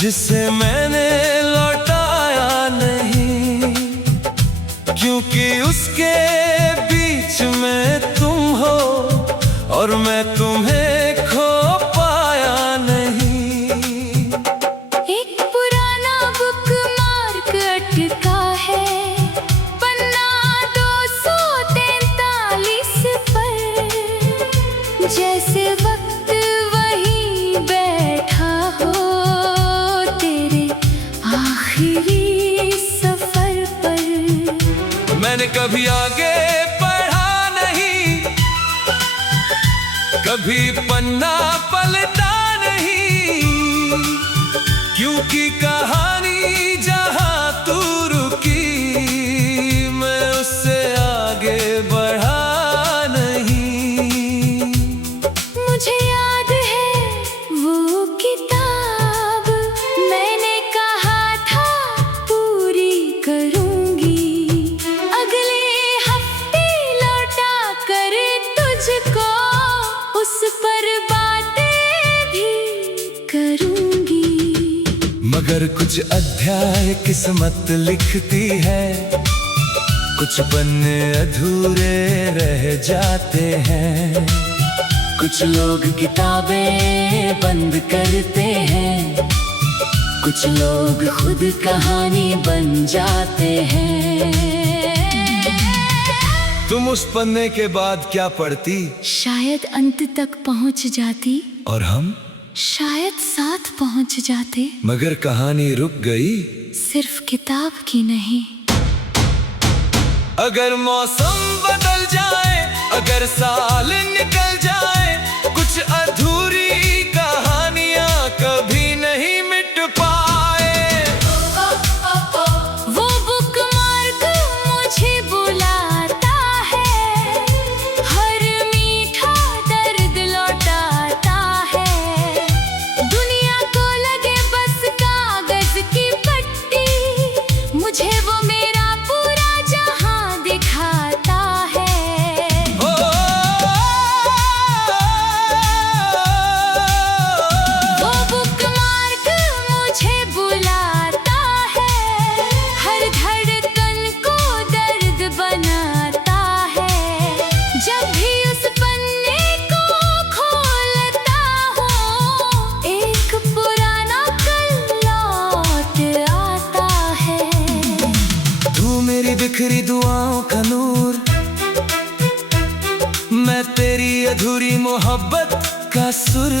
जिसे मैंने लौटाया नहीं, क्योंकि उसके बीच में तुम हो और मैं तुम्हें खो पाया नहीं। एक पुराना बुकमार्क अटका है पन्ना 243 पर, जैसे वक्त वहीं बैठा हो तेरे आखिरी सफर पर। मैंने कभी आगे पढ़ा नहीं, कभी पन्ना पलटा नहीं, क्योंकि कहानी जहां तू रुकी मैं उससे आगे बढ़ा नहीं। मुझे याद है वो किताब, मैंने कहा था पूरी करूंगी, अगले हफ्ते लौटा कर तुझको उस पर बातें भी करूंगी। मगर कुछ अध्याय किस्मत लिखती है, कुछ पन्ने अधूरे रह जाते हैं। कुछ लोग किताबें बंद करते हैं, कुछ लोग खुद कहानी बन जाते हैं। तुम उस पन्ने के बाद क्या पढ़ती? शायद अंत तक पहुंच जाती, और हम शायद साथ पहुंच जाते। मगर कहानी रुक गई, सिर्फ किताब की नहीं। अगर मौसम बदल जाए, अगर साल निकल जाए, कुछ अधूरी कहानियां कभी नहीं मिट पाए। वो बुकमार्क मुझे बुलाता है, हर मीठा दर्द लौटाता है। दुनिया को लगे बस कागज की पट्टी, मुझे वो मेरा पूरा जहां दिखाता है। वो बुकमार्क मुझे बुलाता है, हर धड़कन को दर्द बनाता है। जब भी उस पन्ने को खोलता हूँ, एक पुराना कल लौट आता है। तू मेरी बिखरी दुआओं का नूर, मैं तेरी अधूरी मोहब्बत का सुर।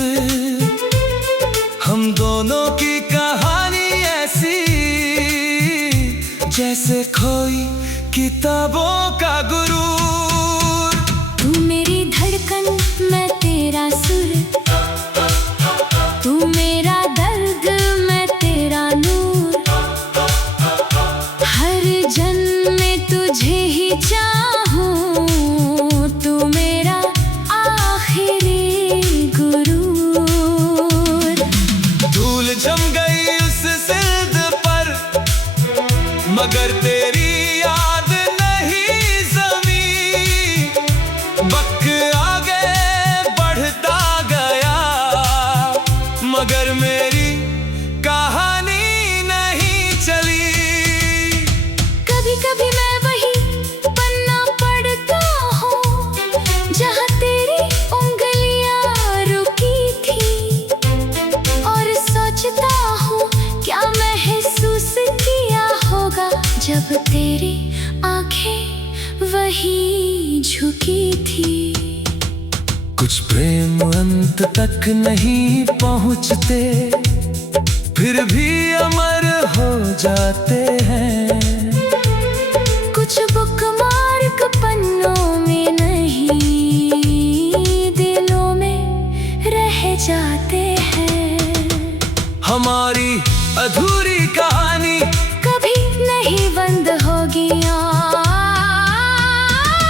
हम दोनों की कहानी ऐसी जैसे खोई किताबों का गुरूर। तू मेरी धड़कन मैं तेरा सुर, तू मेरा दर्द मैं तेरा नूर। हर जन्म में तुझे ही चाहूं, तू मेरा आखिरी गुरूर। धूल जम गई उस सिल्द पर, मगर तेरी याद नहीं ज़मीं। वक्त आगे बढ़ता गया, मगर मेरी कहानी नहीं चली। कभी कभी मैं वही पन्ना पढ़ता हूँ जहाँ तेरी उंगलियाँ रुकी थी, और सोचता हूँ क्या महसूस किया होगा जब तेरी आंखें वही झुकी थी। कुछ प्रेम अंत तक नहीं पहुँचते, फिर भी अमर हो जाते हैं। कुछ बुकमार्क पन्नों में नहीं, दिलों में रह जाते हैं। हमारी अधूरी कहानी कभी नहीं बंद होगी।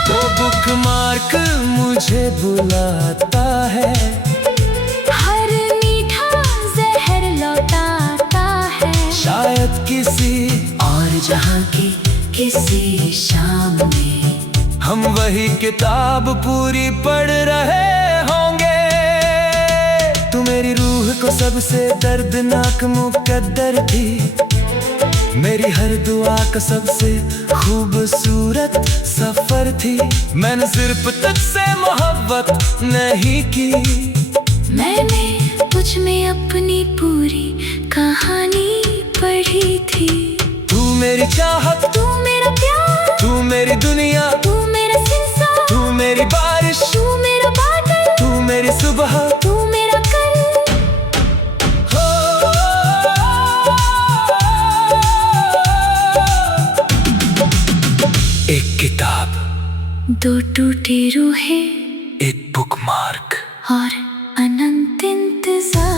वो बुकमार्क मुझे बुलाता है, हर मीठा जहर लौटाता है। शायद किसी और जहां की किसी शाम में हम वही किताब पूरी पढ़ रहे होंगे। तू मेरी रूह को सबसे दर्दनाक मुकद्दर थी, मेरी हर दुआ का सबसे खूबसूरत सफर थी। मैंने सिर्फ तुझसे मोहब्बत नहीं की, मैंने तुझ में अपनी पूरी कहानी पढ़ी थी। तू मेरी चाहत, तू मेरा प्यार, तू मेरी दुनिया, तू मेरा सिलसिला, तू मेरी बारिश, तू मेरा बादल, तू मेरी सुबह, तू मेरा कल। एक किताब, दो टूटे रूहें, एक बुकमार्क और अनंत इंतजार।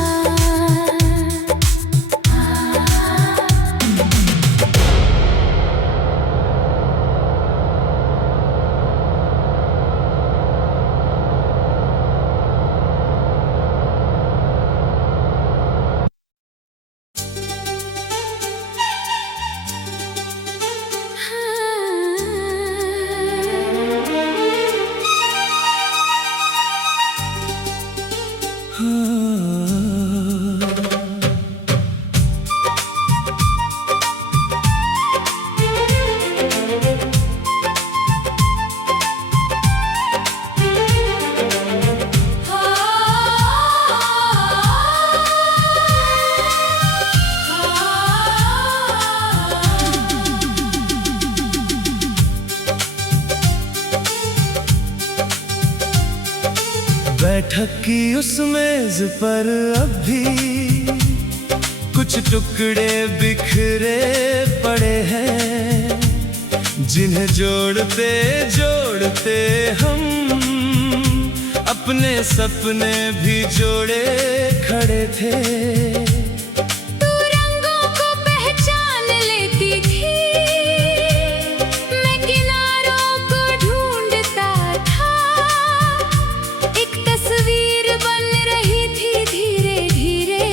बैठक की उस मेज पर अभी कुछ टुकड़े बिखरे पड़े हैं, जिन्हें जोड़ते जोड़ते हम अपने सपने भी जोड़े खड़े थे। तू रंगों को पहचान लेती थी, मैं किनारों को ढूंढता था। एक तस्वीर बन रही थी धीरे धीरे,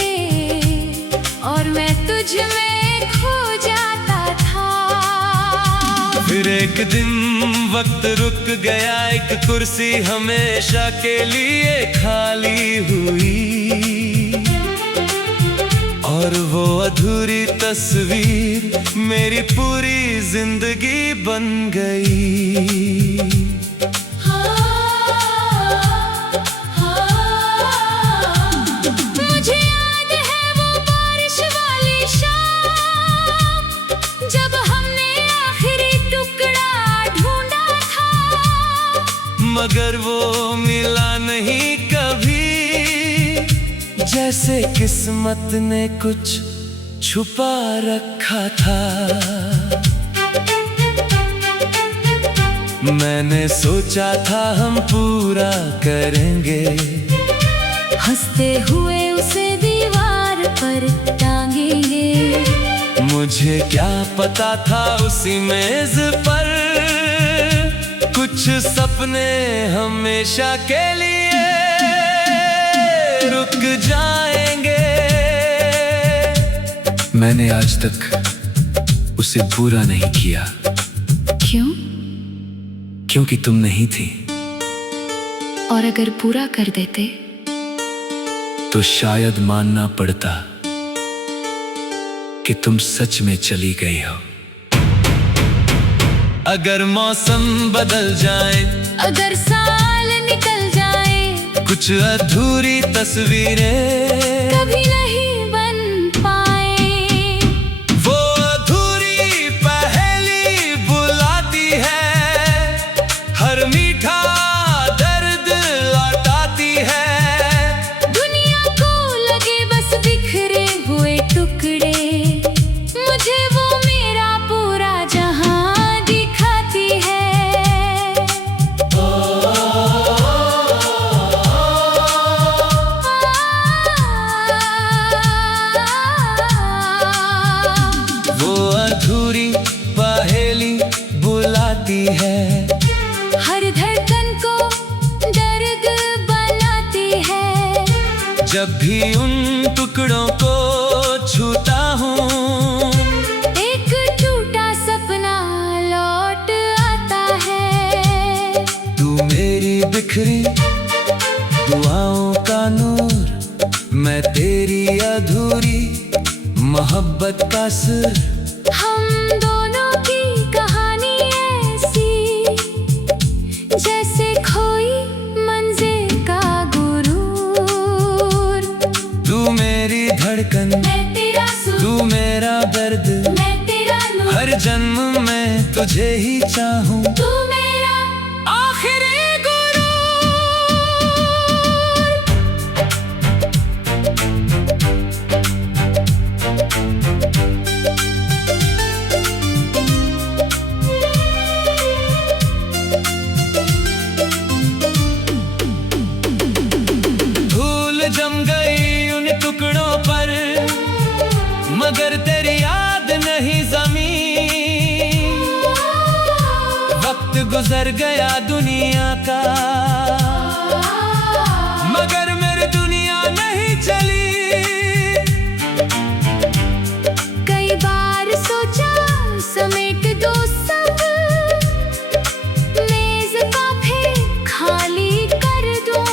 और मैं तुझ में खो जाता था। फिर एक दिन वक्त रुक गया, एक कुर्सी हमेशा के लिए खाली हुई, और वो अधूरी तस्वीर मेरी पूरी जिंदगी बन गई। मुझे याद है वो बारिश वाली शाम, जब हमने आखिरी टुकड़ा ढूंढा था, मगर वो मिला नहीं कभी, जैसे किस्मत ने कुछ छुपा रखा था। मैंने सोचा था हम पूरा करेंगे, हंसते हुए उसे दीवार पर टांगेंगे। मुझे क्या पता था उसी मेज पर कुछ सपने हमेशा के लिए रुक जाएंगे। मैंने आज तक उसे पूरा नहीं किया। क्यों? क्योंकि तुम नहीं थी। और अगर पूरा कर देते तो शायद मानना पड़ता कि तुम सच में चली गई हो। अगर मौसम बदल जाए, अगर साल निकल जाए, कुछ अधूरी तस्वीरें कभी नहीं बन पाए। वो अधूरी पहेली बुलाती है, हर मीठा दर्द लौटाती है। दुनिया को लगे बस बिखरे हुए टुकड़े, मुझे वो मेरा पूरा जहां दिखाती है। वो अधूरी पहेली बुलाती है, हर धड़कन को दर्द बनाती है। जब भी उन टुकड़ों को छूता हूँ, एक टूटा सपना लौट आता है। तू मेरी बिखरी दुआओं का नूर, तेरी अधूरी मोहब्बत का सुर। हम दोनों की कहानी ऐसी जैसे खोई मंजिल का गुरूर। तू मेरी धड़कन, मैं तेरा सुर, तू मेरा दर्द, मैं तेरा नूर। हर जन्म में तुझे ही चाहूं, तू मेरा आखिरी जम गई उन टुकड़ों पर, मगर तेरी याद नहीं ज़मीं। वक्त गुजर गया दुनिया का, मगर मेरी दुनिया नहीं चली। कई बार सोचा समेट दो सब, मेज काफी खाली कर दूं,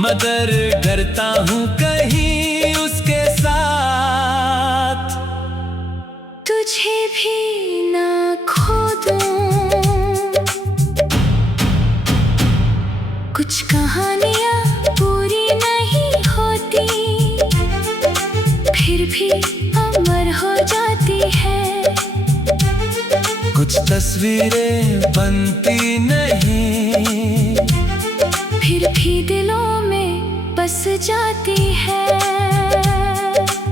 मगर डरता हूँ कहीं उसके साथ तुझे भी ना खो दूं। कुछ कहानियाँ पूरी नहीं होती, फिर भी अमर हो जाती है। कुछ तस्वीरें बनती नहीं, फिर भी दिलों में बस जाती है।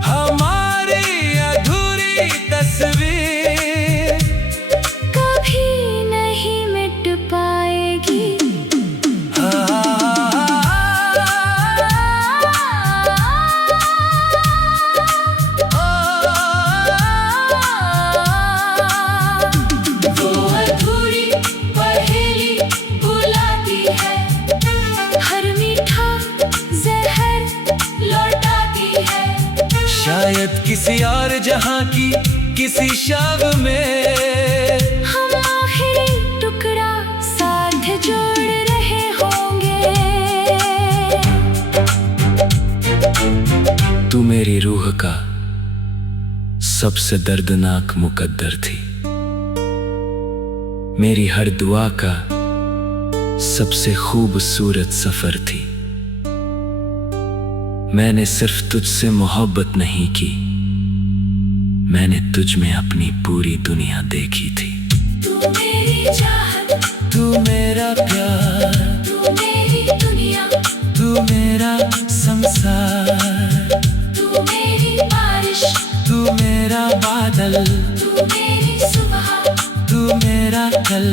हमारी अधूरी तस्वीर कभी नहीं मिट पाएगी। वो अधूरी पहेली बुलाती है, हर मीठा जहर लौटाती है। शायद किसी और जहां की किसी शब में हम आखिरी टुकड़ा साथ जोड़ रहे होंगे। तू मेरी रूह का सबसे दर्दनाक मुकद्दर थी, मेरी हर दुआ का सबसे खूबसूरत सफर थी। मैंने सिर्फ तुझसे मोहब्बत नहीं की, मैंने तुझ में अपनी पूरी दुनिया देखी थी। तू मेरी चाहत, तू मेरा प्यार, तू मेरी दुनिया, तू मेरा संसार, तू मेरी बारिश, तू मेरा बादल, तू मेरी सुबह, तू मेरा कल।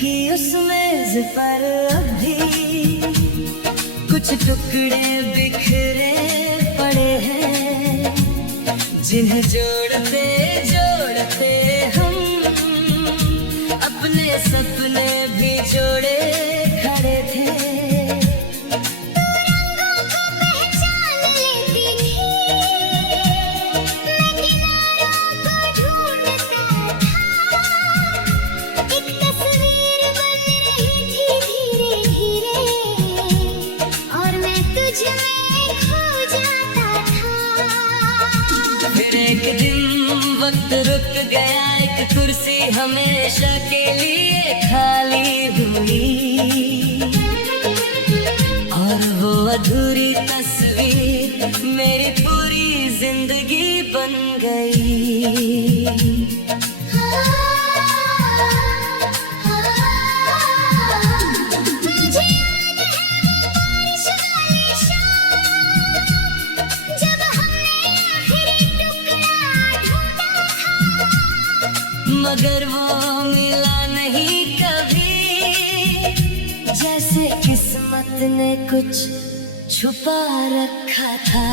की उस मेज पर अभी कुछ टुकड़े बिखरे पड़े हैं, जिन्हें जोड़ते जोड़ते हम अपने सपने भी जोड़े खड़े थे। एक दिन वक्त रुक गया, एक कुर्सी हमेशा के लिए खाली हुई, और वो अधूरी तस्वीर मेरी पूरी जिंदगी बन गई। मुझे जैसे किस्मत ने कुछ छुपा रखा था।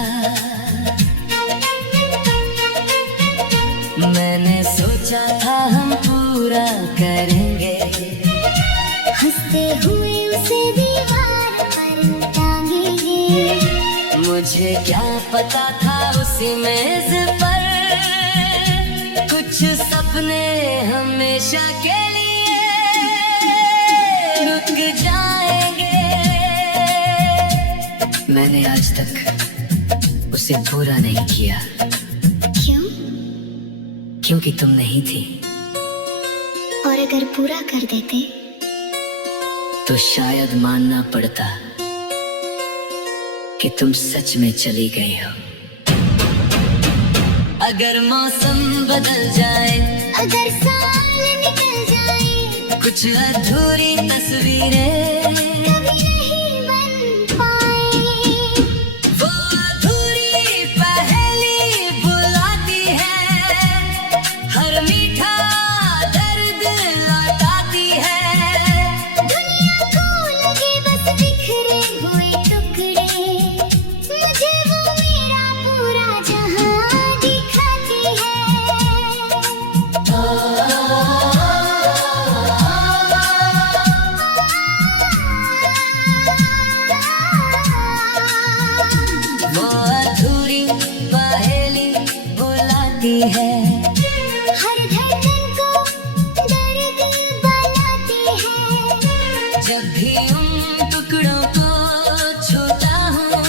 मैंने सोचा था हम पूरा करेंगे, हंसते हुए उसे दीवार पर टांगेंगे। मुझे क्या पता था उसी मेज पर कुछ सपने हमेशा के लिए रुक जाएंगे। मैंने आज तक उसे पूरा नहीं किया। क्यों? क्योंकि तुम नहीं थी। और अगर पूरा कर देते तो शायद मानना पड़ता कि तुम सच में चली गई हो। अगर मौसम बदल जाए, अगर साल निकल जाए, कुछ अधूरी तस्वीरें कभी नहीं बन पाए। वो अधूरी पहेली बुलाती है, हर मीठा दर्द लौटाती है। दुनिया को लगे बस बिखरे हुए टुकड़े, मुझे वो मेरा पूरा जहां दिखाती है। वो अधूरी पहेली बुलाती है, हर धड़कन को दर्द बनाती है। जब भी उन टुकड़ों को छूता हूँ,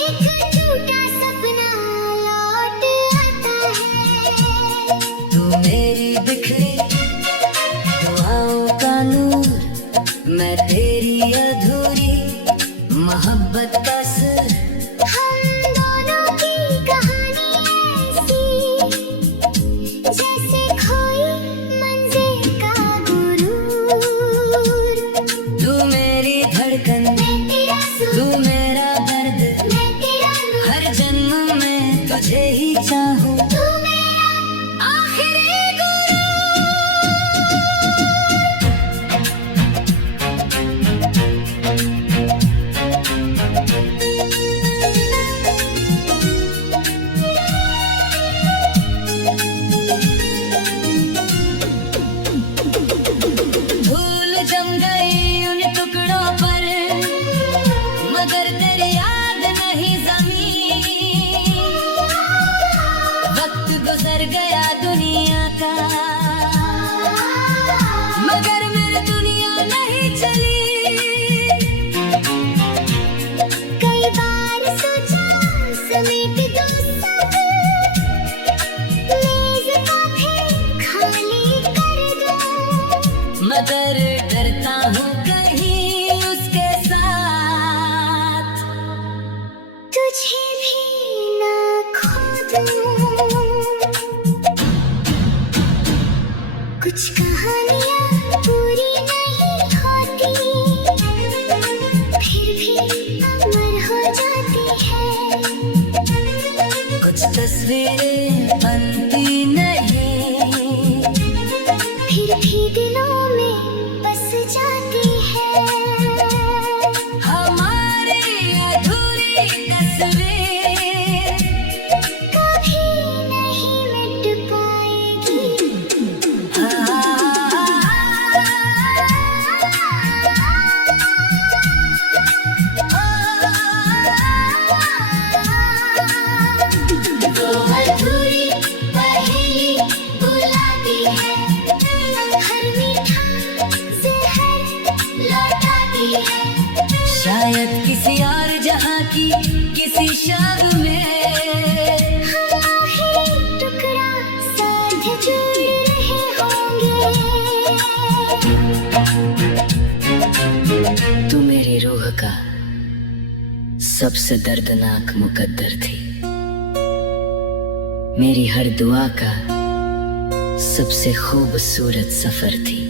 एक टूटा सपना लौट आता है। तू मेरी बिखरी दुआओं का नूर, मैं तेरी अधूरी मोहब्बत का सुर। हम दोनों की कहानी ऐसी, जैसे खोई मंजिल का गुरूर। तू मेरी धड़कन, मैं तेरा सुर, तू मेरा दर्द, मैं तेरा नूर, हर जन्म में तुझे ही चाहूँ। तू मेरा आखिरी गुरूर। धूल जम गई उन टुकड़ों पर, मगर तेरी याद नहीं ज़मीं। वक्त गुजर गया दुनिया का, मगर मेरी दुनिया नहीं चली। कई बार सोचा समेट दो सब, मेज को फिर खाली कर दूं। मगर डरता हूँ कहीं उसके साथ तुझे भी ना खो दूं। कुछ कहानियां पूरी नहीं होती, फिर भी अमर हो जाती है। कुछ तस्वीरें बनती नहीं, फिर भी दिलों में बस जाती है। हमारी अधूरी तस्वीर कभी नहीं मिट पाएगी। वो अधूरी पहेली बुलाती है, हर मीठा जहर लौटाती है। शायद किसी और जहां की किसी शब में हम आखिरी टुकड़ा साथ जुड़ रहे होंगे। तू मेरी रूह का सबसे दर्दनाक मुकद्दर थी, मेरी हर दुआ का सबसे खूबसूरत सफर थी।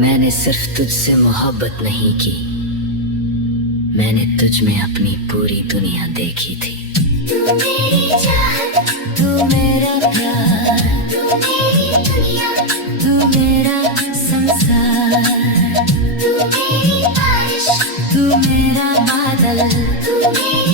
मैंने सिर्फ तुझसे मोहब्बत नहीं की, मैंने तुझ में अपनी पूरी दुनिया देखी थी। तू मेरी चाहत, तू मेरा प्यार, तू मेरी दुनिया, तू मेरा संसार। मेरा बादल, तू मेरा